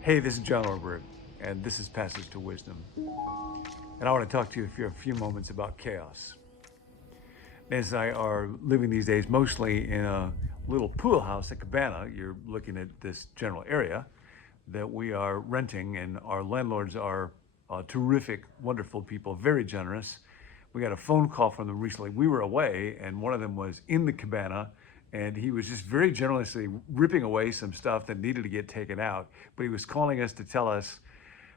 Hey, this is John Ortberg, and this is Passage to Wisdom. And I want to talk to you for a few moments about chaos. As I are living these days mostly in a little pool house, a cabana, you're looking at this general area that we are renting, and our landlords are terrific, wonderful people, very generous. We got a phone call from them recently. We were away, and one of them was in the cabana, and he was just very generously ripping away some stuff that needed to get taken out. But he was calling us to tell us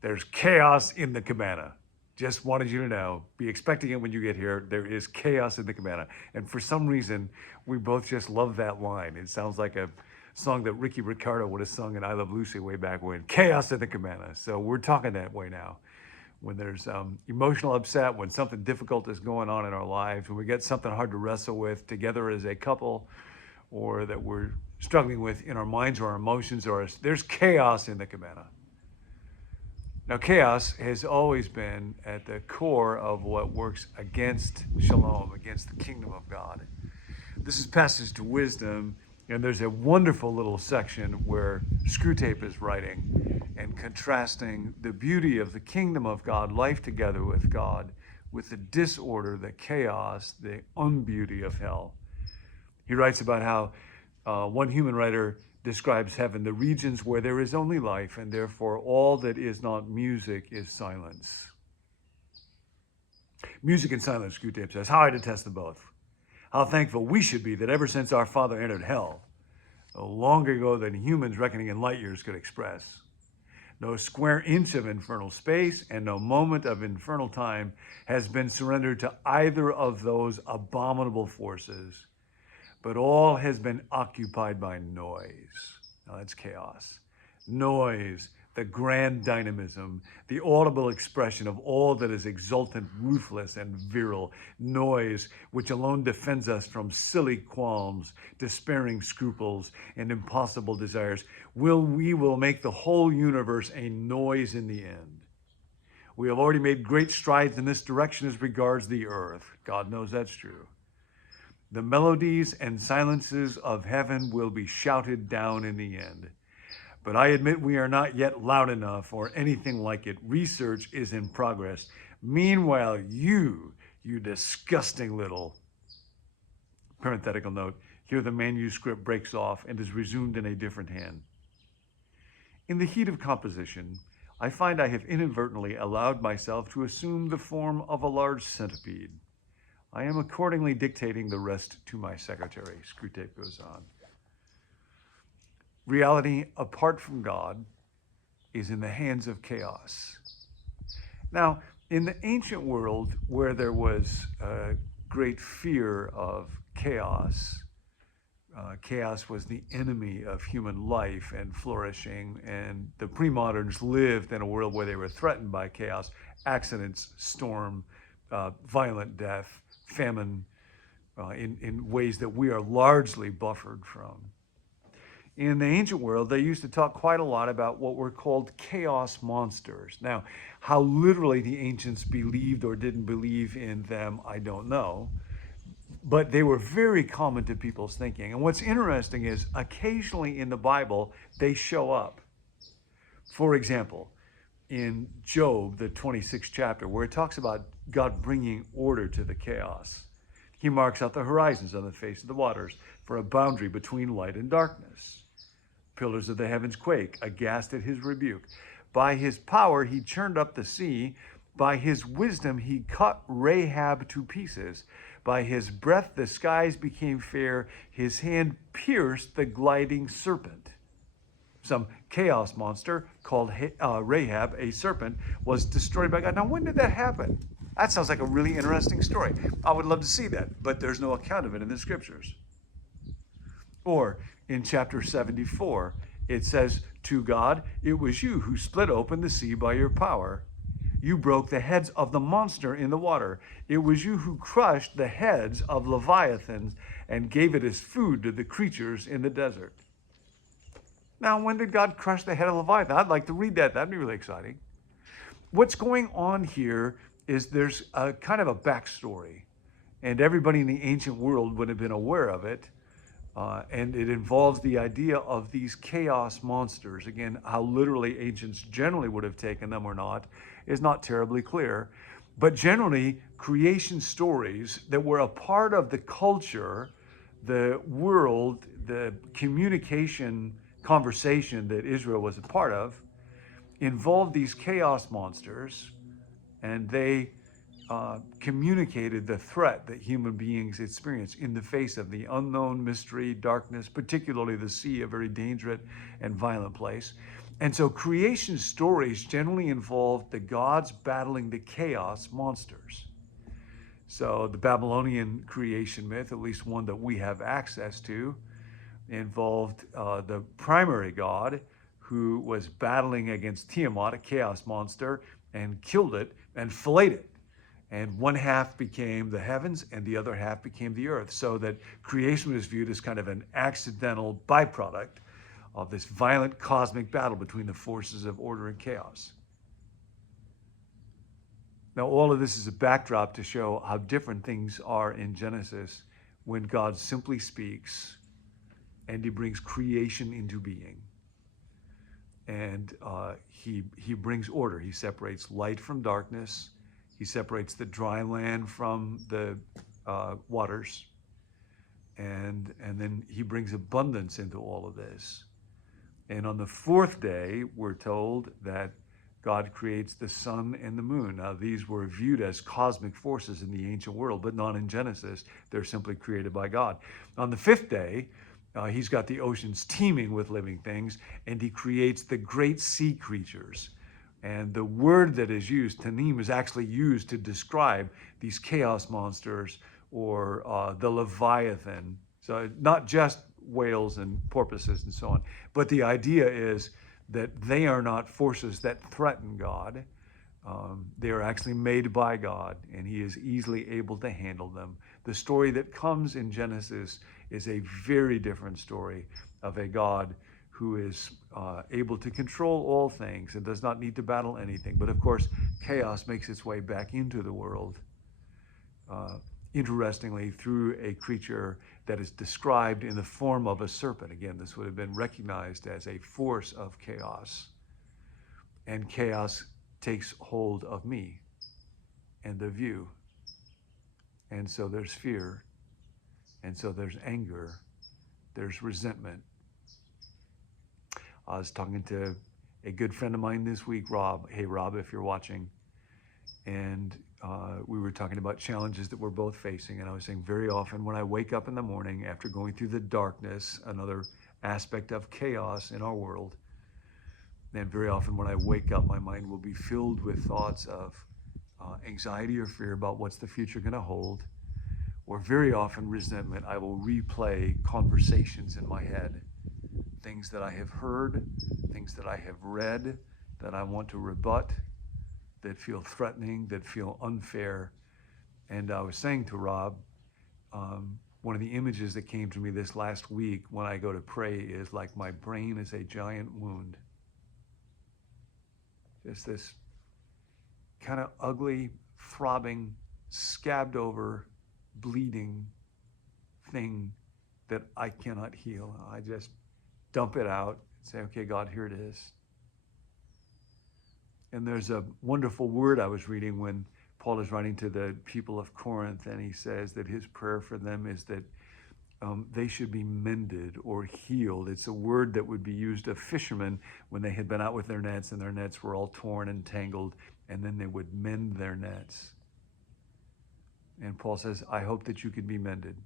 there's chaos in the cabana. Just wanted you to know, be expecting it when you get here. There is chaos in the cabana. And for some reason, we both just love that line. It sounds like a song that Ricky Ricardo would have sung in I Love Lucy way back when. Chaos in the cabana. So we're talking that way now. When there's emotional upset, when something difficult is going on in our lives, when we get something hard to wrestle with together as a couple, or that we're struggling with in our minds or our emotions, there's chaos in the cabana. Now, chaos has always been at the core of what works against shalom, against the kingdom of God. This is Passage to Wisdom, and there's a wonderful little section where Screwtape is writing and contrasting the beauty of the kingdom of God, life together with God, with the disorder, the chaos, the unbeauty of hell. He writes about how one human writer describes heaven, the regions where there is only life, and therefore all that is not music is silence. Music and silence, Screwtape says, how I detest them both. How thankful we should be that ever since our Father entered hell, longer ago than humans reckoning in light years could express, no square inch of infernal space and no moment of infernal time has been surrendered to either of those abominable forces, but all has been occupied by noise. Now that's chaos. Noise, the grand dynamism, the audible expression of all that is exultant, ruthless, and virile. Noise, which alone defends us from silly qualms, despairing scruples, and impossible desires. We will make the whole universe a noise in the end. We have already made great strides in this direction as regards the earth. God knows that's true. The melodies and silences of heaven will be shouted down in the end. But I admit we are not yet loud enough or anything like it. Research is in progress. Meanwhile, you disgusting little, parenthetical note, here the manuscript breaks off and is resumed in a different hand. In the heat of composition, I find I have inadvertently allowed myself to assume the form of a large centipede. I am accordingly dictating the rest to my secretary. Screwtape goes on. Reality, apart from God, is in the hands of chaos. Now, in the ancient world, where there was great fear of chaos, chaos was the enemy of human life and flourishing, and the pre-moderns lived in a world where they were threatened by chaos, accidents, storm, violent death, famine, in ways that we are largely buffered from. In the ancient world, they used to talk quite a lot about what were called chaos monsters. Now, how literally the ancients believed or didn't believe in them, I don't know. But they were very common to people's thinking. And what's interesting is occasionally in the Bible, they show up. For example, in Job, the 26th chapter, where it talks about God bringing order to the chaos. He marks out the horizons on the face of the waters for a boundary between light and darkness. Pillars of the heavens quake, aghast at his rebuke. By his power, he churned up the sea. By his wisdom, he cut Rahab to pieces. By his breath, the skies became fair. His hand pierced the gliding serpent. Some chaos monster called Rahab, a serpent, was destroyed by God. Now, when did that happen? That sounds like a really interesting story. I would love to see that, but there's no account of it in the scriptures. Or in chapter 74, it says, to God, it was you who split open the sea by your power. You broke the heads of the monster in the water. It was you who crushed the heads of Leviathans and gave it as food to the creatures in the desert. Now, when did God crush the head of Leviathan? I'd like to read that. That'd be really exciting. What's going on here is there's a kind of a backstory, and everybody in the ancient world would have been aware of it. And it involves the idea of these chaos monsters. Again, how literally ancients generally would have taken them or not is not terribly clear. But generally, creation stories that were a part of the culture, the world, the communication conversation that Israel was a part of, involved these chaos monsters, and they communicated the threat that human beings experience in the face of the unknown, mystery, darkness, particularly the sea, a very dangerous and violent place. And so creation stories generally involve the gods battling the chaos monsters. So the Babylonian creation myth, at least one that we have access to, involved the primary god who was battling against Tiamat, a chaos monster, and killed it and filleted it. And one half became the heavens and the other half became the earth. So that creation was viewed as kind of an accidental byproduct of this violent cosmic battle between the forces of order and chaos. Now, all of this is a backdrop to show how different things are in Genesis when God simply speaks and he brings creation into being. And he brings order. He separates light from darkness. He separates the dry land from the waters. And then he brings abundance into all of this. And on the fourth day, we're told that God creates the sun and the moon. Now, these were viewed as cosmic forces in the ancient world, but not in Genesis. They're simply created by God. On the fifth day, he's got the oceans teeming with living things, and he creates the great sea creatures. And the word that is used, tanim, is actually used to describe these chaos monsters or the Leviathan. So not just whales and porpoises and so on, but the idea is that they are not forces that threaten God. They are actually made by God, and he is easily able to handle them. The story that comes in Genesis is a very different story of a God who is able to control all things and does not need to battle anything. But of course, chaos makes its way back into the world, interestingly, through a creature that is described in the form of a serpent. Again, this would have been recognized as a force of chaos. And chaos takes hold of me and of you. And so there's fear. And so there's anger. There's resentment. I was talking to a good friend of mine this week, Rob. Hey, Rob, if you're watching. And we were talking about challenges that we're both facing. And I was saying very often when I wake up in the morning after going through the darkness, another aspect of chaos in our world, and very often when I wake up, my mind will be filled with thoughts of anxiety or fear about what's the future going to hold, or very often resentment. I will replay conversations in my head, things that I have heard, things that I have read, that I want to rebut, that feel threatening, that feel unfair. And I was saying to Rob, one of the images that came to me this last week when I go to pray is like my brain is a giant wound. Just this kind of ugly, throbbing, scabbed over, bleeding thing that I cannot heal. I just dump it out and say, okay, God, here it is. And there's a wonderful word I was reading when Paul is writing to the people of Corinth, and he says that his prayer for them is that they should be mended or healed. It's a word that would be used of fishermen when they had been out with their nets and their nets were all torn and tangled, and then they would mend their nets. And Paul says, I hope that you can be mended.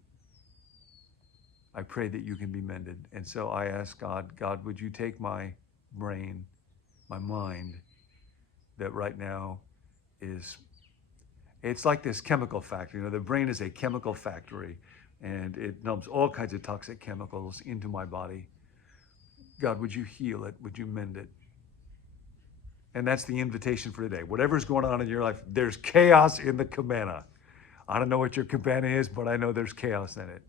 I pray that you can be mended. And so I ask God, God, would you take my brain, my mind, that right now is, it's like this chemical factory. You know, the brain is a chemical factory, and it dumps all kinds of toxic chemicals into my body. God, would you heal it? Would you mend it? And that's the invitation for today. Whatever's going on in your life, there's chaos in the cabana. I don't know what your cabana is, but I know there's chaos in it.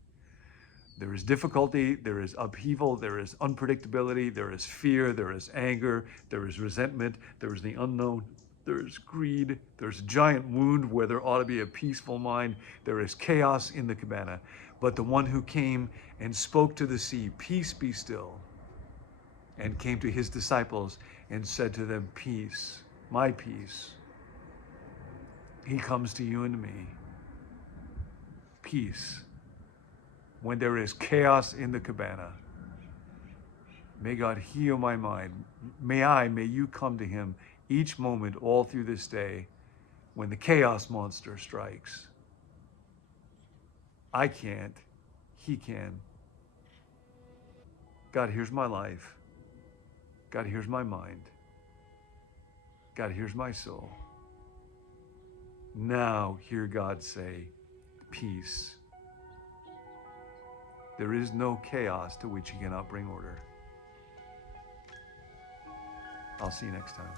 There is difficulty, there is upheaval, there is unpredictability, there is fear, there is anger, there is resentment, there is the unknown. there's greed, there's a giant wound where there ought to be a peaceful mind, there is chaos in the cabana. But the one who came and spoke to the sea, "Peace, be still," and came to his disciples and said to them, "Peace, my peace," he comes to you and to me. Peace. When there is chaos in the cabana, may God heal my mind. May you come to him each moment all through this day when the chaos monster strikes. I can't. He can. God, here's my life. God, here's my mind. God, here's my soul. Now hear God say, "Peace." There is no chaos to which he cannot bring order. I'll see you next time.